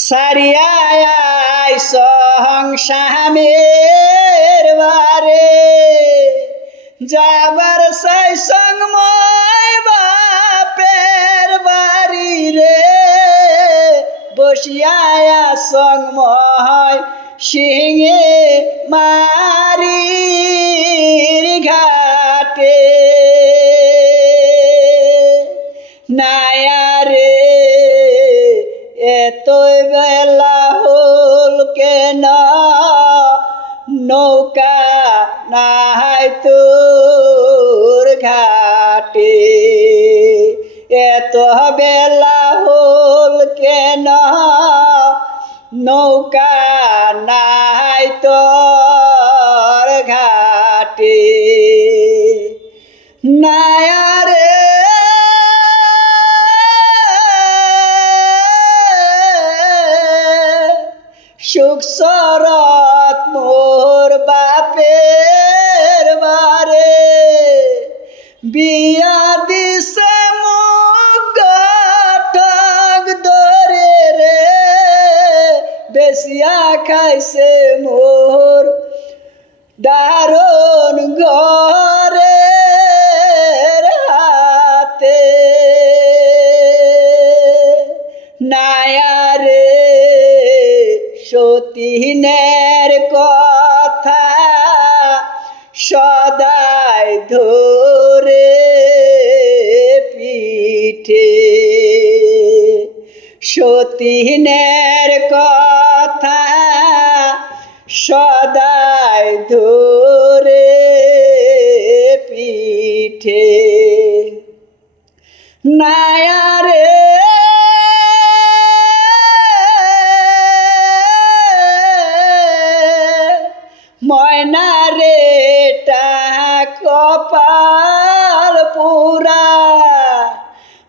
সারিয়ায় সংসামের বারে যাবার সাই সংময় বাপের বাড়ি রে বসিয়া সংময় সিংহে মারির ঘাটে নায়ারে এতই বেলা হল কেন নৌকা নাই তোর ঘাটে এত বেলা হল কেন নৌকা নাই তোর ঘাটে নায়ারে সুখ সরত মোর বাপের বারে বিয়া দিছে মুখ ঠগ ধরে রে বেশিয়া খাইছে মোর দারুণ ঘরে হাতে নায়ারে সতীনের কথা সদাই ধরে পিঠে সতীনের কথা সদাই ধরে পিঠে নায়ারে ময়নারে কপাল পুরা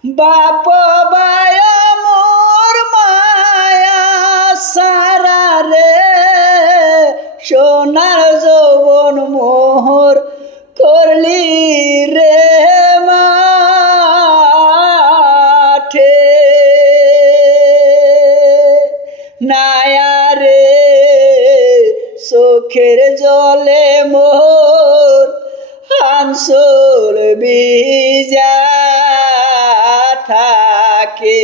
বাপ বায় মোর মায়া সারা রে সোনার যৌবন মোহর করলি রে মাঠে নায়ারে চোখের জলে মোর আঁচল ভিজা থাকে।